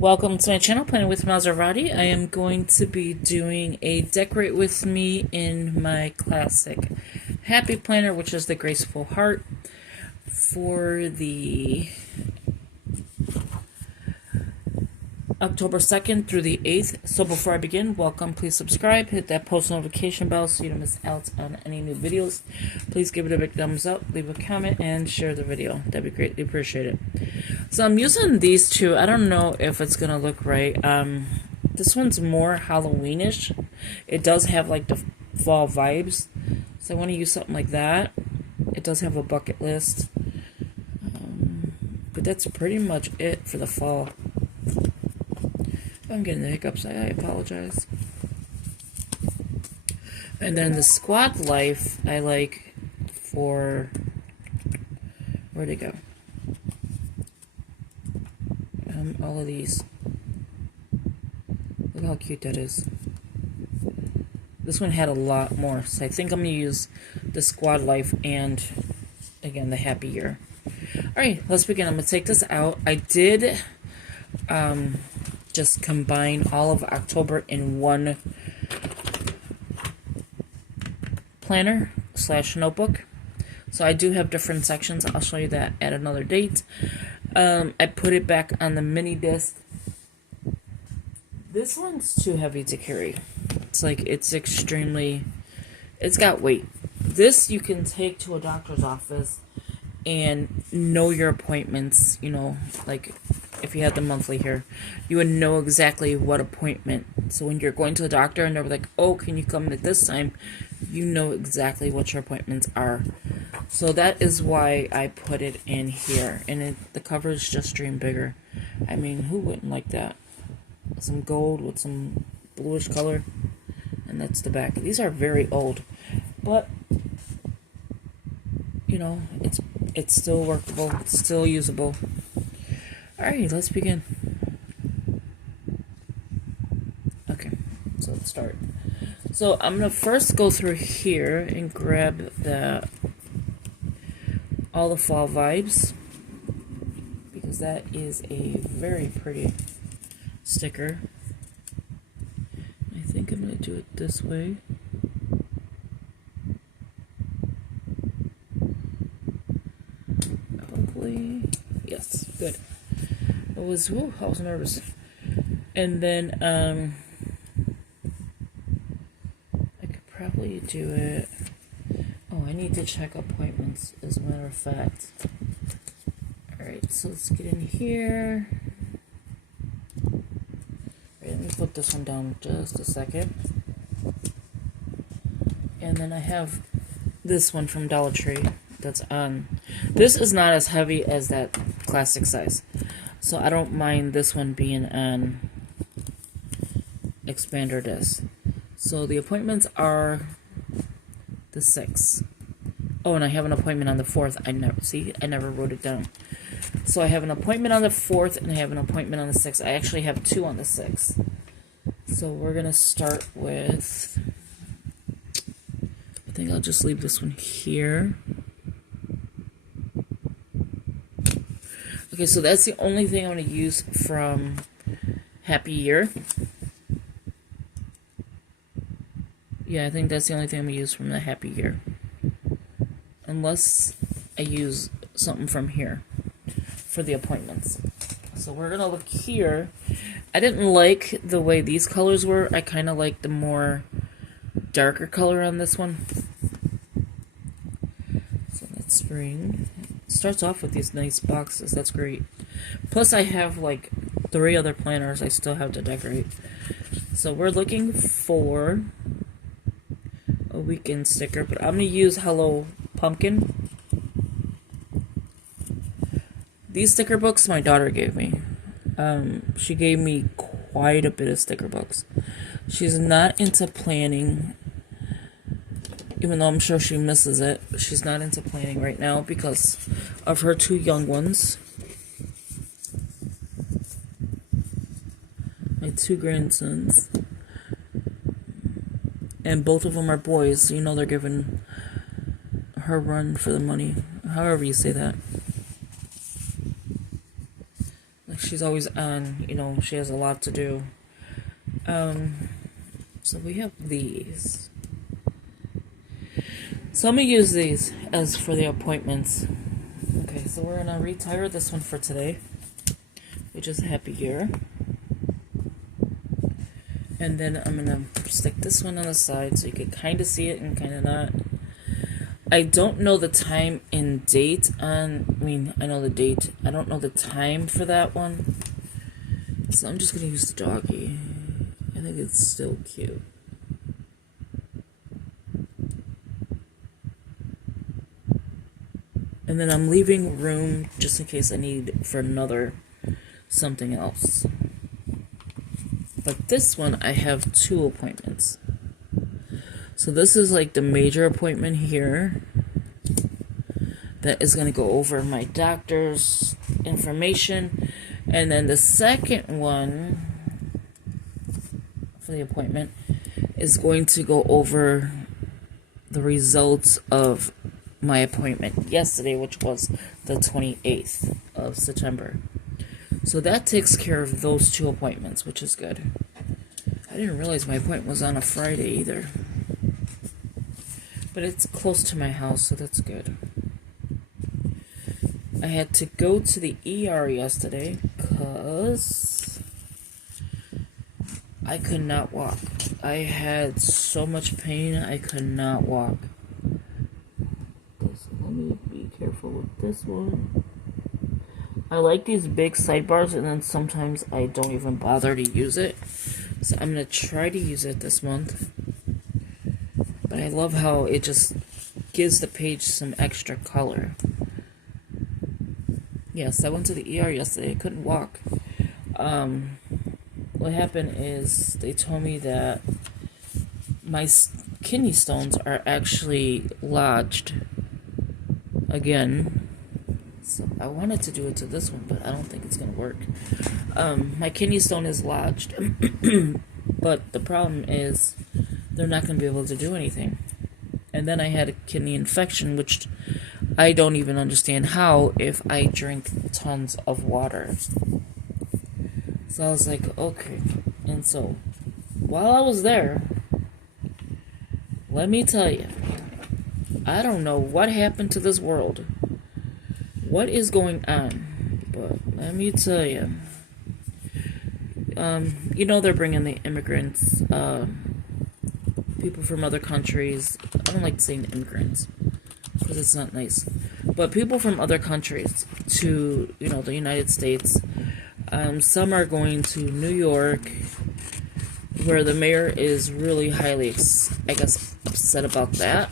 Welcome to my channel, Planning with Maserati. I am going to be doing a decorate with me in my classic happy planner, which is the Graceful Heart, for the October 2nd through the 8th. So before I begin, welcome, please subscribe, hit that post notification bell so you don't miss out on any new videos. Please give it a big thumbs up, leave a comment, and share the video. That'd be greatly appreciated. So I'm using these two. I don't know if it's gonna look right. This one's more Halloweenish. It does have like the fall vibes, so I want to use something like that. It does have a bucket list, but that's pretty much it for the fall. I'm getting the hiccups. I apologize. And then the squad life I like for, where'd it go? All of these. Look how cute that is. This one had a lot more, so I think I'm gonna use the squad life and again the happy year. Alright, let's begin. I'm gonna take this out. I did just combine all of October in one planner / notebook. So I do have different sections. I'll show you that at another date. I put it back on the mini disc. This one's too heavy to carry. It's like, it's got weight. This you can take to a doctor's office and know your appointments, you know, like if you had the monthly here, you would know exactly what appointment. So when you're going to the doctor and they're like, oh, can you come at this time? You know exactly what your appointments are. So that is why I put it in here. And the cover is just dream bigger. I mean, who wouldn't like that? Some gold with some bluish color. And that's the back. These are very old. But, you know, it's still workable. It's still usable. Alright, let's begin. Okay, so let's start. So I'm going to first go through here and grab all the fall vibes, because that is a very pretty sticker. I think I'm going to do it this way. Hopefully, yes, good. I was nervous. And then I could probably do it. Oh, I need to check appointments, as a matter of fact. Alright, so let's get in here. Alright, let me put this one down just a second. And then I have this one from Dollar Tree that's on. This is not as heavy as that classic size, so I don't mind this one being on expander disc. So the appointments are the 6th. Oh, and I have an appointment on the 4th. I never wrote it down. So I have an appointment on the 4th, and I have an appointment on the 6th. I actually have 2 on the 6th. So we're going to start with, I think I'll just leave this one here. Okay, so that's the only thing I'm going to use from Happy Year. Yeah, I think that's the only thing I'm going to use from the Happy Year. Unless I use something from here for the appointments. So we're going to look here. I didn't like the way these colors were. I kind of like the more darker color on this one. So that's spring. It starts off with these nice boxes. That's great. Plus I have like 3 other planners I still have to decorate. So we're looking for a weekend sticker, but I'm going to use Hello Pumpkin. These sticker books my daughter gave me. She gave me quite a bit of sticker books. She's not into planning, even though I'm sure she misses it. She's not into planning right now because of her 2 young ones. My 2 grandsons. And both of them are boys, so you know they're giving her run for the money. However you say that. she's always on, she has a lot to do. So we have these. So I'm going to use these as for the appointments. Okay, so we're going to retire this one for today, which is Happy Year. And then I'm going to stick this one on the side so you can kind of see it and kind of not. I don't know the time and date on, I know the date. I don't know the time for that one. So I'm just going to use the doggy. I think it's still cute. And then I'm leaving room just in case I need for another something else. But this one, I have 2 appointments. So this is like the major appointment here. That is going to go over my doctor's information. And then the second one for the appointment is going to go over the results of my appointment yesterday, which was the 28th of September. So that takes care of those 2 appointments, which is good. I didn't realize my appointment was on a Friday either. But it's close to my house, so that's good. I had to go to the ER yesterday because I could not walk. I had so much pain, I could not walk. So let me be careful with this one. I like these big sidebars, and then sometimes I don't even bother to use it. So I'm going to try to use it this month. But I love how it just gives the page some extra color. Yes, I went to the ER yesterday. I couldn't walk. What happened is they told me that my kidney stones are actually lodged again. So I wanted to do it to this one, but I don't think it's going to work. My kidney stone is lodged. But the problem is they're not going to be able to do anything. And then I had a kidney infection, which I don't even understand how if I drink tons of water. So I was like, okay. And so, while I was there, let me tell you, I don't know what happened to this world. What is going on? But let me tell you. They're bringing the immigrants, people from other countries. I don't like saying immigrants because it's not nice. But people from other countries to, the United States. Some are going to New York, where the mayor is really highly, upset about that.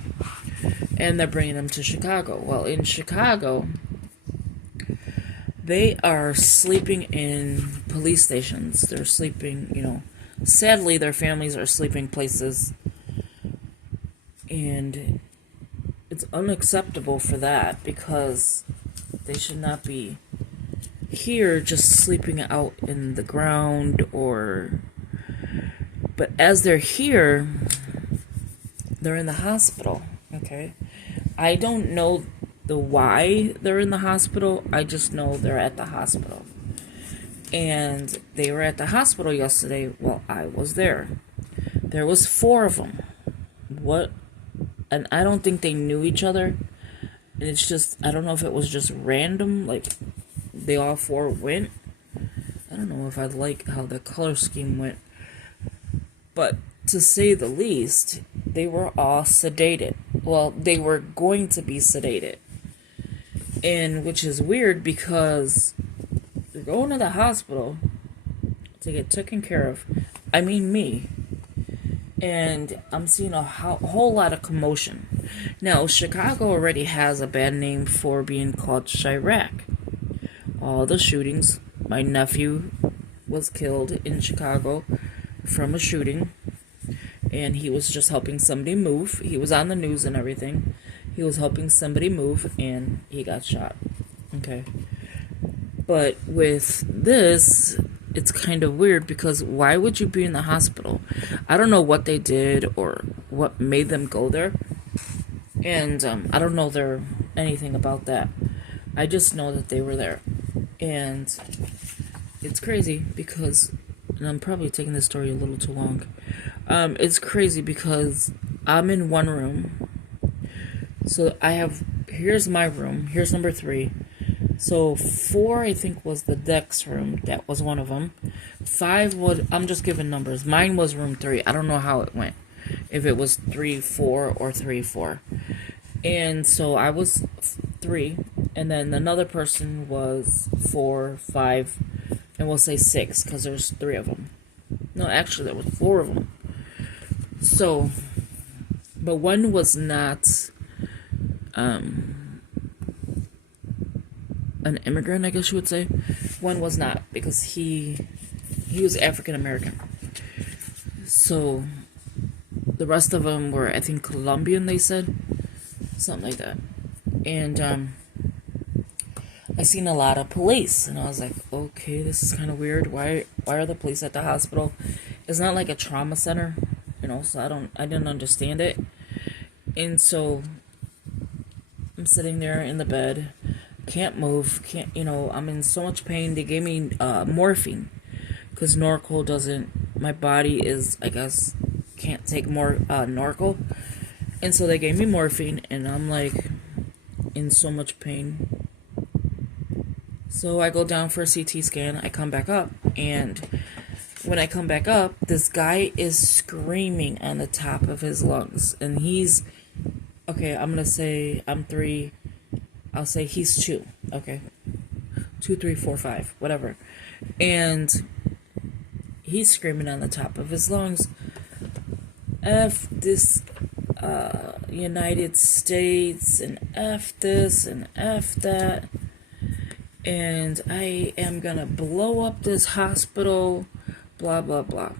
And they're bringing them to Chicago. Well, in Chicago, they are sleeping in police stations. They're sleeping, sadly, their families are sleeping places. And it's unacceptable for that because they should not be here just sleeping out in the ground but as they're here, they're in the hospital, okay? I don't know the why they're in the hospital. I just know they're at the hospital. And they were at the hospital yesterday while I was there. There was 4 of them. And I don't think they knew each other. And it's just, I don't know if it was just random, like they all 4 went. I don't know if I like how the color scheme went. But to say the least, they were all sedated. Well, they were going to be sedated. And which is weird because they're going to the hospital to get taken care of. I mean me. And I'm seeing a whole lot of commotion. Now, Chicago already has a bad name for being called Chirac. All the shootings. My nephew was killed in Chicago from a shooting. And he was just helping somebody move. He was on the news and everything. He was helping somebody move and he got shot. Okay. But with this, it's kind of weird because why would you be in the hospital? I don't know what they did or what made them go there. And I don't know anything about that. I just know that they were there. And it's crazy because, and I'm probably taking this story a little too long. It's crazy because I'm in one room. So I have, here's my room. Here's number 3. So 4, I think, was the Dex room. That was one of them. 5 was, I'm just giving numbers. Mine was room 3. I don't know how it went. If it was 3-4 or 3-4. And so I was 3. And then another person was 4, 5, and we'll say 6 because there's 3 of them. No, actually, there was 4 of them. So, but one was not an immigrant, I guess you would say. One was not because he was African American. So the rest of them were, I think, Colombian. They said something like that, and I seen a lot of police, and I was like, okay, this is kind of weird. Why are the police at the hospital? It's not like a trauma center, So I didn't understand it, and so I'm sitting there in the bed. Can't move, I'm in so much pain. They gave me morphine because Norco doesn't, my body is, I guess, can't take more Norco, and so they gave me morphine, and I'm like in so much pain. So I go down for a CT scan. I come back up, and when I come back up, this guy is screaming on the top of his lungs, and he's, okay, I'm gonna say I'm 3. I'll say he's 2. Okay. 2, 3, 4, 5. Whatever. And he's screaming on the top of his lungs, F this United States, and F this, and F that. And I am gonna blow up this hospital, blah, blah, blah.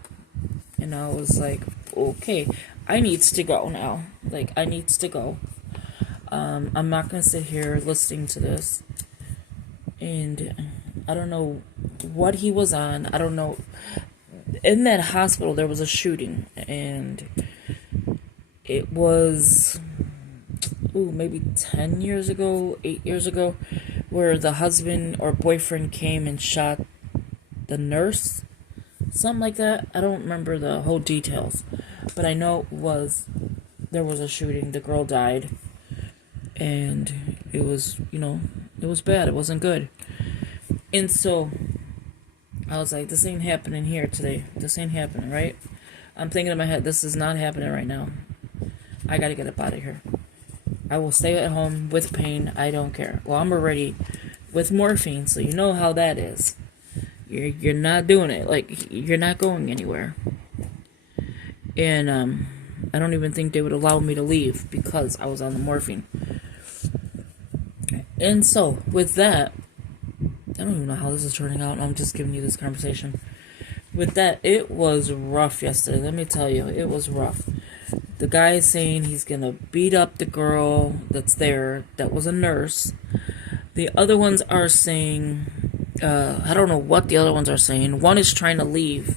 And I was like, okay, I needs to go now. Like, I needs to go. I'm not going to sit here listening to this. And I don't know what he was on. I don't know. In that hospital, there was a shooting. And it was, maybe 10 years ago, 8 years ago, where the husband or boyfriend came and shot the nurse. Something like that. I don't remember the whole details. But I know there was a shooting. The girl died. And it was, it was bad. It wasn't good. And so I was like, this ain't happening here today. This ain't happening, right? I'm thinking in my head, this is not happening right now. I gotta get up out of here. I will stay at home with pain. I don't care. Well, I'm already with morphine, so you know how that is. You're not doing it. Like, you're not going anywhere. And I don't even think they would allow me to leave because I was on the morphine. And so, with that, I don't even know how this is turning out. I'm just giving you this conversation. With that, it was rough yesterday. Let me tell you, it was rough. The guy is saying he's going to beat up the girl that's there that was a nurse. The other ones are saying, I don't know what the other ones are saying. One is trying to leave.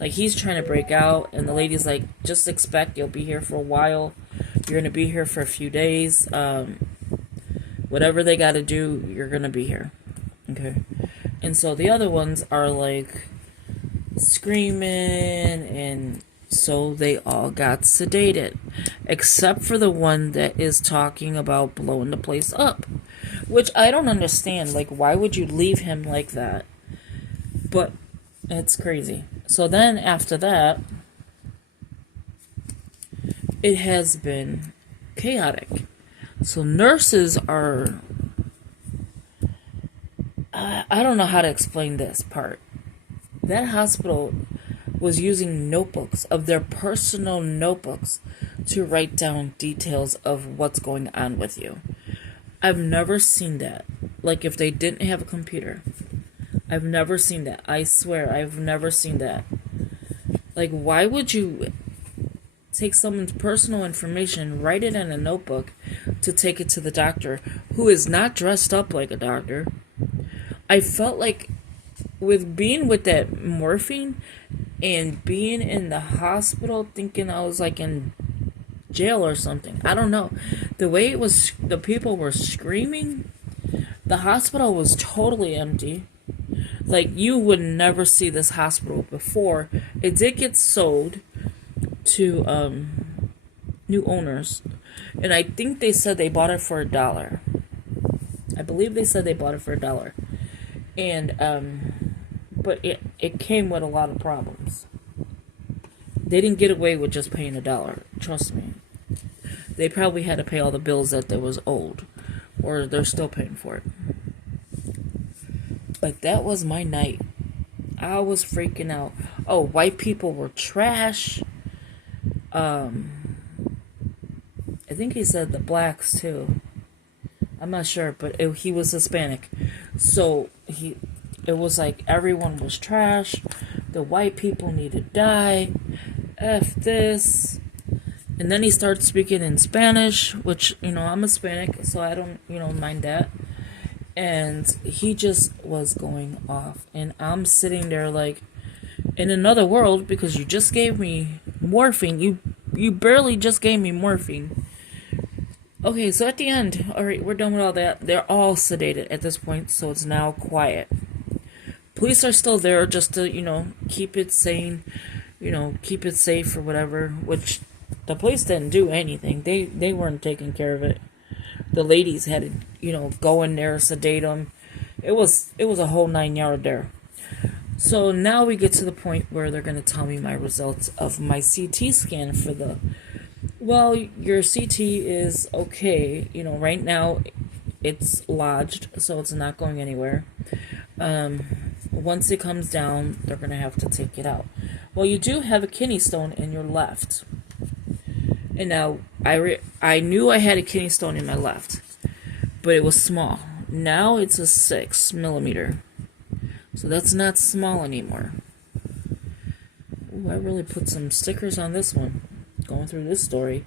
Like, he's trying to break out, and the lady's like, just expect you'll be here for a while. You're going to be here for a few days. Whatever they got to do, you're going to be here. Okay. And so the other ones are like screaming, and so they all got sedated. Except for the one that is talking about blowing the place up. Which I don't understand. Like, why would you leave him like that? But it's crazy. So then after that, it has been chaotic. So nurses are, I don't know how to explain this part. That hospital was using notebooks, of their personal notebooks, to write down details of what's going on with you. I've never seen that. Like, if they didn't have a computer. I've never seen that. I swear, I've never seen that. Like, why would you take someone's personal information, write it in a notebook to take it to the doctor, who is not dressed up like a doctor? I felt like with being with that morphine and being in the hospital, thinking I was like in jail or something. I don't know. The way it was, the people were screaming. The hospital was totally empty. Like, you would never see this hospital before. It did get sold to new owners, and I think they said they bought it for $1. I believe they said they bought it for $1, and but it came with a lot of problems. They didn't get away with just paying $1. Trust me. They probably had to pay all the bills that they was owed, or they're still paying for it. But that was my night. I was freaking out. Oh, white people were trash. I think he said the blacks too. I'm not sure, but he was Hispanic. So it was like everyone was trash. The white people need to die. F this. And then he started speaking in Spanish, which, I'm Hispanic, so I don't, mind that. And he just was going off. And I'm sitting there like in another world, because you just gave me morphine. You barely just gave me morphine. Okay, so at the end, alright, we're done with all that. They're all sedated at this point, so it's now quiet. Police are still there just to, keep it sane, keep it safe or whatever, which the police didn't do anything. They weren't taking care of it. The ladies had to, go in there, sedate them. It was a whole 9 yard there. So now we get to the point where they're going to tell me my results of my CT scan for well, your CT is okay. Right now it's lodged, so it's not going anywhere. Once it comes down, they're going to have to take it out. Well, you do have a kidney stone in your left. And now, I knew I had a kidney stone in my left, but it was small. Now it's a 6 millimeter. So that's not small anymore. Ooh, I really put some stickers on this one, going through this story.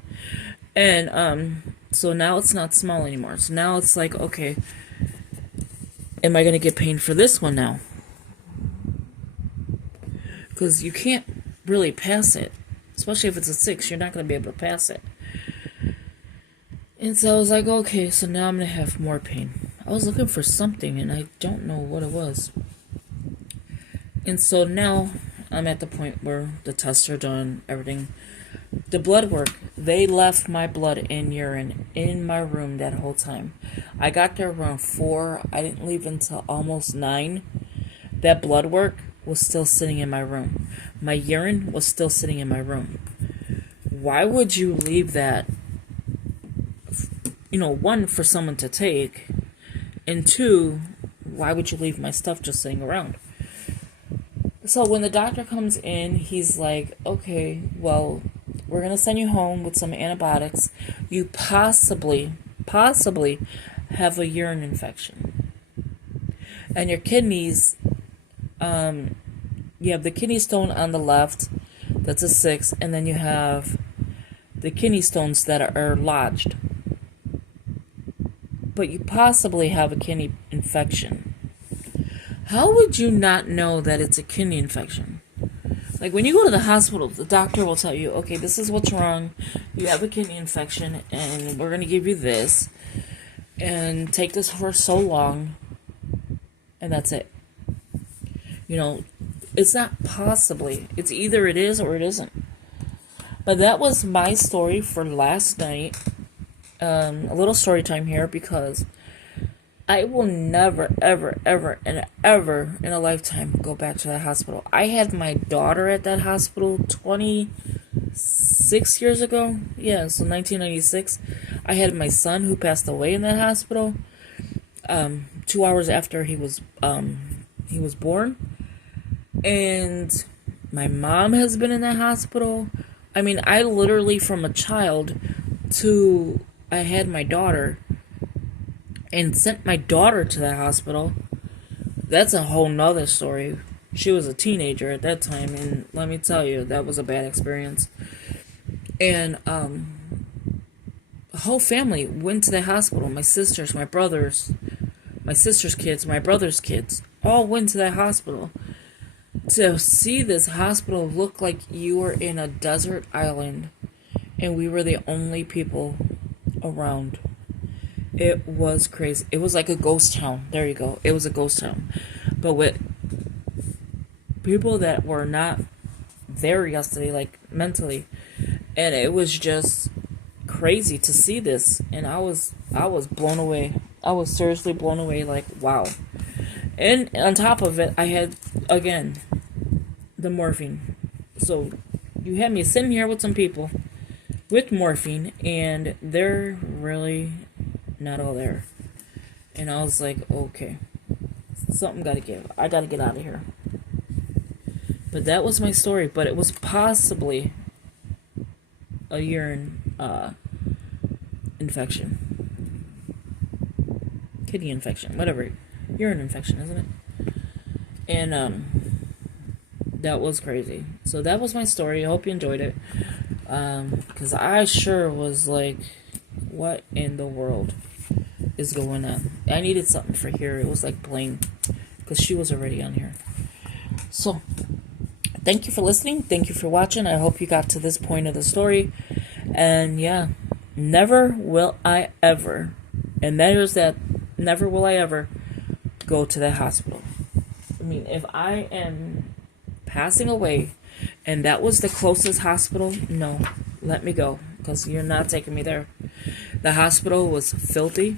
And, so now it's not small anymore. So now it's like, okay, am I going to get paid for this one now? Because you can't really pass it. Especially if it's a 6, you're not going to be able to pass it. And so I was like, okay, so now I'm going to have more pain. I was looking for something, and I don't know what it was. And so now I'm at the point where the tests are done, everything. The blood work, they left my blood and urine in my room that whole time. I got there around 4. I didn't leave until almost 9. That blood work was still sitting in my room. My urine was still sitting in my room. Why would you leave that, 1, for someone to take, and 2, why would you leave my stuff just sitting around? So when the doctor comes in, he's like, okay, well, we're going to send you home with some antibiotics. You possibly have a urine infection. And your kidneys, you have the kidney stone on the left, that's a 6, and then you have the kidney stones that are lodged. But you possibly have a kidney infection. How would you not know that it's a kidney infection? Like, when you go to the hospital, the doctor will tell you, okay, this is what's wrong. You have a kidney infection, and we're going to give you this. And take this for so long. And that's it. It's not possibly. It's either it is or it isn't. But that was my story for last night. A little story time here, because I will never, ever, ever, and ever in a lifetime go back to that hospital. I had my daughter at that hospital 26 years ago. Yeah, so 1996. I had my son who passed away in that hospital 2 hours after he was born. And my mom has been in that hospital. I mean, I literally, from a child to I had my daughter, and sent my daughter to that hospital. That's a whole nother story. She was a teenager at that time, and let me tell you, that was a bad experience. And the whole family went to the hospital. My sisters, my brothers, my sister's kids, my brother's kids, all went to that hospital. To see this hospital look like you were in a desert island, and we were the only people around. It was crazy. It was like a ghost town. There you go. It was a ghost town. But with people that were not there yesterday, like mentally, and it was just crazy to see this, and I was blown away. I was seriously blown away, like, wow. And on top of it, I had, again, the morphine. So you had me sitting here with some people with morphine, and they're really not all there. And I was like, okay, something gotta give. I gotta get out of here. But that was my story. But it was possibly a urine infection, kidney infection, whatever, urine infection, isn't it? And that was crazy. So that was my story. I hope you enjoyed it. Because I sure was like, what in the world is going on? I needed something for here. It was like Blaine, because she was already on here. So, thank you for listening. Thank you for watching. I hope you got to this point of the story. And yeah, never will I ever, and there's that, never will I ever go to that hospital. I mean, if I am passing away and that was the closest hospital, no, let me go, because you're not taking me there. The hospital was filthy,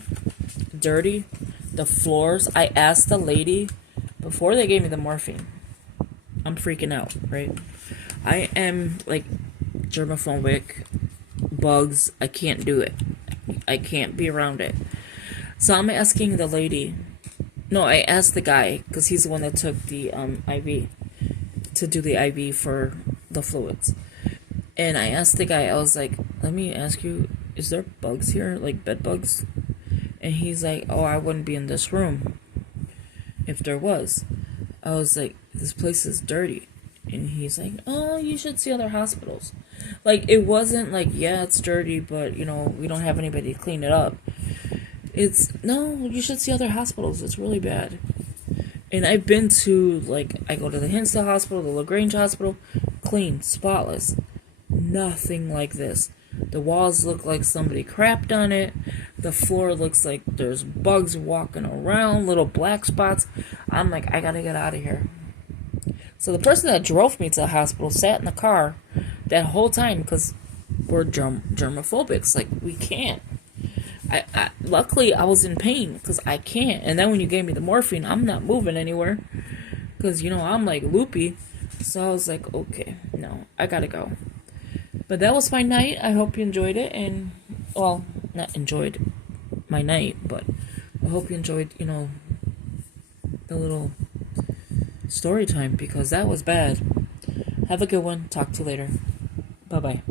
dirty, the floors. I asked the lady before they gave me the morphine. I'm freaking out, right? I am like germophobic, bugs. I can't do it. I can't be around it. So I'm asking the lady. No, I asked the guy, because he's the one that took the IV, to do the IV for the fluids. And I asked the guy, I was like, let me ask you, is there bugs here, like bed bugs? And he's like, oh, I wouldn't be in this room if there was. I was like, this place is dirty. And he's like, oh, you should see other hospitals. Like, it wasn't like, yeah, it's dirty, but, you know, we don't have anybody to clean it up. It's, no, you should see other hospitals. It's really bad. And I've been to, like, I go to the Hinsdale Hospital, the LaGrange Hospital, clean, spotless. Nothing like this. The walls look like somebody crapped on it. The floor looks like there's bugs walking around, little black spots. I'm like, I gotta get out of here. So the person that drove me to the hospital sat in the car that whole time, because we're germophobics. Like, we can't. Luckily, I was in pain, because I can't. And then when you gave me the morphine, I'm not moving anywhere, because, you know, I'm like loopy. So I was like, okay, no, I gotta go. But that was my night. I hope you enjoyed it. And, well, not enjoyed my night, but I hope you enjoyed, you know, the little story time, because that was bad. Have a good one. Talk to you later. Bye-bye.